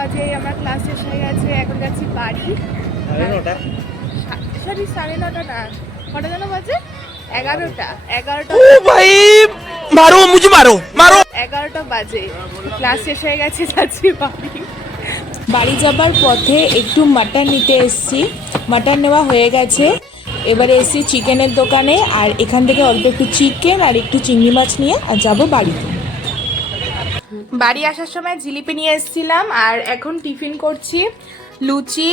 বাজে আমার ক্লাস শেষ হয়ে গেছে, এখন যাচ্ছি বাড়ি। 9:30 সরি 9:30 না, কটা যেন বাজে? 11টা। ও ভাই মারো মুঝে মারো মারো। 11টা বাজে, ক্লাস শেষ হয়ে গেছে, যাচ্ছি বাড়ি। বাড়ি যাবার পথে একটু মাটন নিতে এসেছি, মাটন নেওয়া হয়ে গেছে। এবারে এসেছি চিকেনের দোকানে, আর এখান থেকে অল্প একটু চিকেন আর একটু চিংড়ি মাছ নিয়ে আর যাবো বাড়িতে। বাড়ি আসার সময় জিলিপি নিয়ে এসেছিলাম, আর এখন টিফিন করছি লুচি,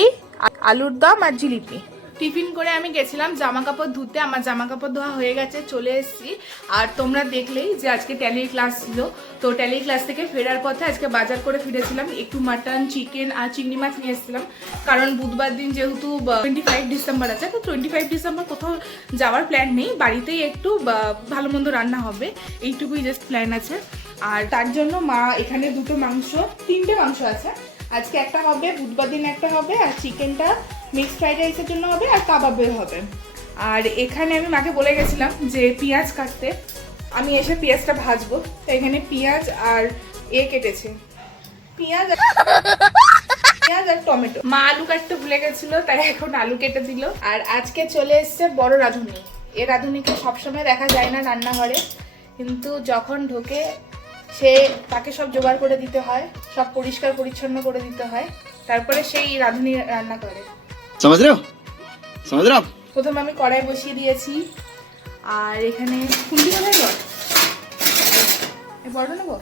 আলুর দম আর জিলিপি। টিফিন করে আমি গেছিলাম জামা কাপড় ধুতে, আমার জামা কাপড় ধোয়া হয়ে গেছে, চলে এসেছি। আর তোমরা দেখলেই যে আজকে ট্যালির ক্লাস ছিল, তো ট্যালির ক্লাস থেকে ফেরার পথে আজকে বাজার করে ফিরেছিলাম, একটু মাটন চিকেন আর চিংড়ি মাছ নিয়ে এসেছিলাম। কারণ বুধবার দিন যেহেতু 25 ডিসেম্বর আছে, তো 25 ডিসেম্বর কোথাও যাওয়ার প্ল্যান নেই, বাড়িতেই একটু ভালো মন্দ রান্না হবে, এইটুকুই জাস্ট প্ল্যান আছে। আর তার জন্য মা এখানে তিনটে মাংস আছে, আজকে একটা হবে, বুধবার দিন একটা হবে, আর চিকেনটা মিক্সড ফ্রাইড রাইসের জন্য হবে, আর কাবাবের হবে। আর এখানে আমি মাকে বলে গেছিলাম যে পেঁয়াজ কাটতে, আমি এসে পেঁয়াজটা ভাজবো, তো এখানে পেঁয়াজ আর কেটেছে, পেঁয়াজ আর টমেটো। মা আলু কাটতে ভুলে গেছিল, তাই এখন আলু কেটে দিল। আর আজকে চলে এসছে বড় রাঁধুনি। এ রাঁধুনিকে সবসময় দেখা যায় না রান্নাঘরে, কিন্তু যখন ঢোকে তাকে সব জোগাড় করে দিতে হয়, সব পরিষ্কার পরিচ্ছন্ন করে দিতে হয়, তারপরে সেই রাঁধুনি রান্না করে। समझ रहे हो? প্রথমে আমি কড়াই বসিয়ে দিয়েছি, আর এখানে খুন্তি কোথায় গেল? বড় নেবো?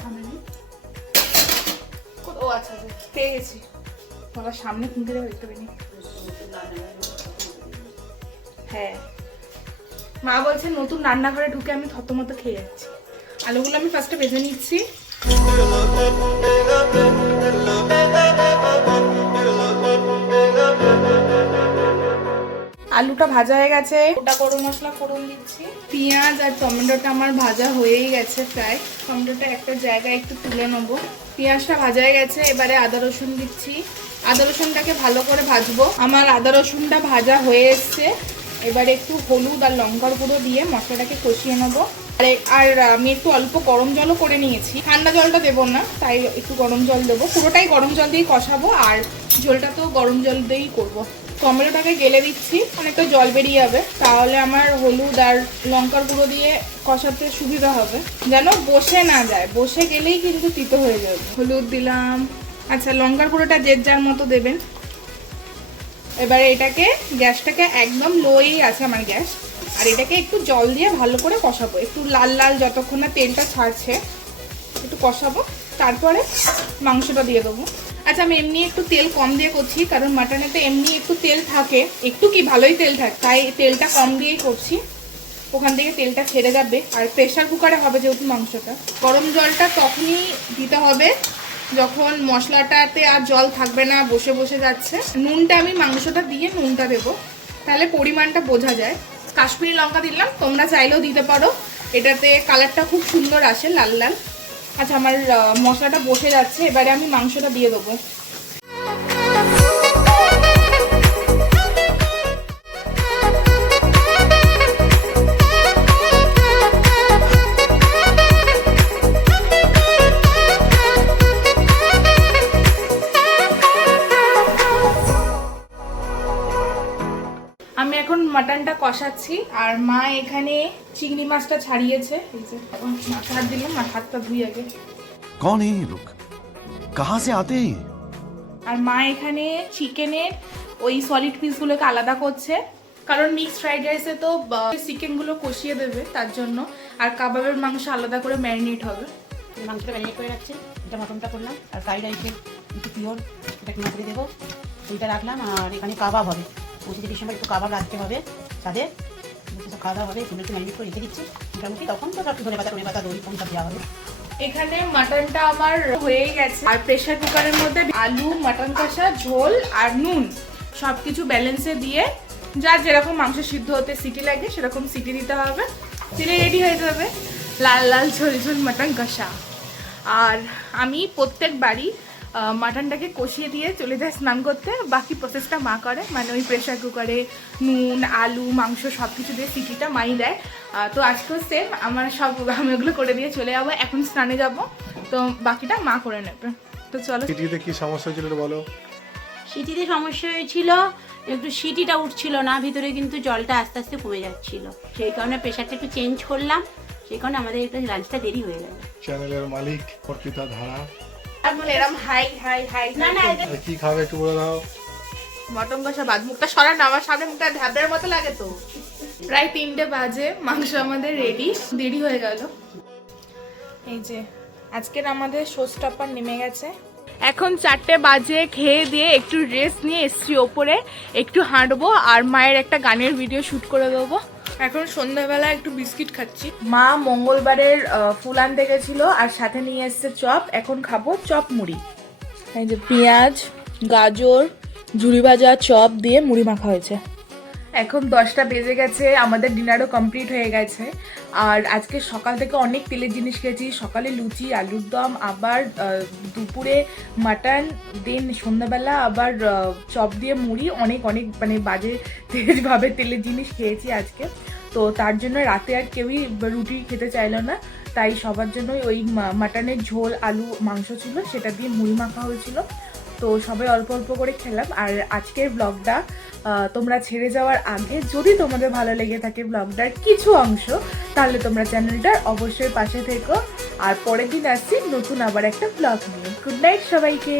ও আচ্ছা পেয়ে গেছি, তোমার সামনে খুন্তি দেবো, দেখতে পাইনি। হ্যাঁ, মা বলছে নতুন রান্নাঘরে ঢুকে আমি থতমত খেয়ে যাচ্ছি। আলুগুলো আমি ফার্স্টে ভেজে নিচ্ছি। আলুটা ভাজা হয়ে গেছে, ওটা গরম মশলা ফোড়ন দিচ্ছি। পেঁয়াজ আর টমেটোটা আমার ভাজা হয়েই গেছে প্রায়, টমেটোটা একটা জায়গায় একটু তুলে নেবো। পেঁয়াজটা ভাজা হয়ে গেছে, এবারে আদা রসুন দিচ্ছি। আদা রসুনটাকে ভালো করে ভাজবো। আমার আদা রসুনটা ভাজা হয়ে এসছে, এবারে একটু হলুদ আর লঙ্কার গুঁড়ো দিয়ে মশলাটাকে কষিয়ে নেবো। আর আমি একটু অল্প গরম জলও করে নিয়েছি, ঠান্ডা জলটা দেবো না, তাই একটু গরম জল দেবো। পুরোটাই গরম জল দিয়ে কষাবো, আর ঝোলটা তো গরম জল দিয়েই করবো। টমেটোটাকে গেলে দিচ্ছি, অনেকটা জল বেরিয়ে যাবে, তাহলে আমার হলুদ আর লঙ্কার গুঁড়ো দিয়ে কষাতে সুবিধা হবে, যেন বসে না যায়, বসে গেলেই কিন্তু তিতো হয়ে যাবে। হলুদ দিলাম, আচ্ছা লঙ্কার গুঁড়োটা যে যার মতো দেবেন। এবারে এটাকে গ্যাসটাকে একদম লোই আছে আমার গ্যাস, আর এটাকে একটু জল দিয়ে ভালো করে কষাবো, একটু লাল লাল যতক্ষণ না তেলটা ছাড়ছে একটু কষাবো, তারপরে মাংসটা দিয়ে দেবো। আচ্ছা আমি এমনি একটু তেল কম দিয়ে করছি, কারণ মাটনেতে এমনি একটু তেল থাকে, একটু কি ভালোই তেল থাকে, তাই তেলটা কম দিয়েই করছি, ওখান থেকে তেলটা ছেড়ে যাবে। আর প্রেশার কুকারে হবে যেহেতু মাংসটা, গরম জলটা তখনই দিতে হবে যখন মশলাটাতে আর জল থাকবে না, বসে বসে যাচ্ছে। নুনটা আমি মাংসটা দিয়ে নুনটা দেবো, তাহলে পরিমাণটা বোঝা যায়। কাশ্মীরি লঙ্কা দিলাম, তোমরা চাইলেও দিতে পারো, এটাতে কালারটা খুব সুন্দর আসে, লাল লাল। আচ্ছা আমার মশলাটা বসে যাচ্ছে, এবারে আমি মাংসটা দিয়ে দেবো। আমি এখন মাটনটা কষাচ্ছি, আর মা এখানে চিংড়ি মাছটা ছাড়িয়েছে, এই যে মাথা হাত দিলাম, হাতটা ধুই আগে। कौन है ये लोग, कहाँ से आते हैं? আর মা এখানে চিকেনের ওই সলিড পিসগুলোকে আলাদা করছে, কারণ মিক্সড ফ্রাইড রাইসে তো চিকেনগুলো কষিয়ে দেবে তার জন্য, আর কাবাবের মাংস আলাদা করে ম্যারিনেট হবে। মাংসটা ম্যারিনেট করে রাখছি, এটা মটনটা করলাম, আর ফ্রাইড রাইসে একটু পিওর এটাকে মাছ দিয়ে দেবো, ওইটা রাখলাম। আর এখানে কাবাব হবে, 25 ডিসেম্বর একটু কাবাব রাখতে হবে, তাদের সব খাওয়া দাওয়া হবে, এগুলো একটু ম্যারিনেট করে রেখে দিচ্ছি মোটামুটি, তখন তো সব ধনে পাতা দই ফোন সব দেওয়া হবে। এখানে মাটনটা আমার হয়ে গেছে, আর প্রেসার কুকারের মধ্যে আলু, মাটন কষা, ঝোল আর নুন সবকিছু ব্যালেন্সে দিয়ে, যার যেরকম মাংস সিদ্ধ হতে সিটি লাগে সেরকম সিটি দিতে হবে, দিলে রেডি হয়ে যাবে লাল লাল ঝোল ঝোল মাটন কষা। আর আমি প্রত্যেক বাড়ি মাটনটাকে কষিয়ে দিয়ে চলে যায় স্নান করতে, বাকি প্রসেসটা মা করে, মানে ওই প্রেসার কুকারে নুন আলু মাংস সব কিছু দিয়ে সিটিটা মাই দেয়। তো আজকেও সেম, আমার সব আমি ওগুলো করে দিয়ে চলে যাবো, এখন স্নানে যাব, তো বাকিটা মা করে নেবে। তো চলো। সিটিতে কি সমস্যা হয়েছিল একটু বলো। সিটিতে সমস্যা হয়েছিল, একটু সিটিটা উঠছিল না, ভিতরে কিন্তু জলটা আস্তে আস্তে কমে যাচ্ছিল, সেই কারণে প্রেশারটা একটু চেঞ্জ করলাম, সেই কারণে আমাদের একটু লাঞ্চটা দেরি হয়ে গেল। চ্যানেলের মালিক অর্পিতা ধারা। এখন এরম হাই হাই হাই না না এটা কি খাবে একটু বলে দাও। মটন কষা ভাত। মুখটা সরা না, আমার সামনে মুখটা ঢাবড়ার মতো লাগে তো। প্রায় 3টে বাজে, মাংস আমাদের রেডি, দেরি হয়ে গেল। এই যে আজকের আমাদের শো স্টপার নেমে গেছে। এখন 4টে বাজে, খেয়ে দিয়ে একটু রেস্ট নিয়ে এসছি ওপরে, একটু হাঁটবো আর মায়ের একটা গানের ভিডিও শুট করে দেবো। এখন সন্ধ্যাবেলা একটু বিস্কিট খাচ্ছি। মা মঙ্গলবারের ফুল আনতে গেছিল আর সাথে নিয়ে এসছে চপ। এখন খাবো চপ মুড়ি। এই যে পেঁয়াজ, গাজর, ঝুড়ি ভাজা, চপ দিয়ে মুড়ি মাখা হয়েছে। এখন 10টা বেজে গেছে, আমাদের ডিনারও কমপ্লিট হয়ে গেছে। আর আজকে সকাল থেকে অনেক তেলের জিনিস খেয়েছি। সকালে লুচি, আলুর দম, আবার দুপুরে মাটন, দেন সন্ধ্যাবেলা আবার চপ দিয়ে মুড়ি। অনেক অনেক মানে বাজে তেজভাবে তেলের জিনিস খেয়েছি আজকে। তো তার জন্য রাতে আর কেউই রুটি খেতে চাইলো না, তাই সবার জন্যই ওই মাটনের ঝোল, আলু, মাংস ছিল, সেটা দিয়ে মুড়ি মাখা হয়েছিল। তো সবাই অল্প অল্প করে খেলাম। আর আজকের ব্লগটা তোমরা ছেড়ে যাওয়ার আগে যদি তোমাদের ভালো লেগে থাকে ব্লগটার কিছু অংশ, তাহলে তোমরা চ্যানেলটার অবশ্যই পাশে থেকো। আর পরের দিন আসছি নতুন আবার একটা ব্লগ নিয়ে। গুড নাইট সবাইকে।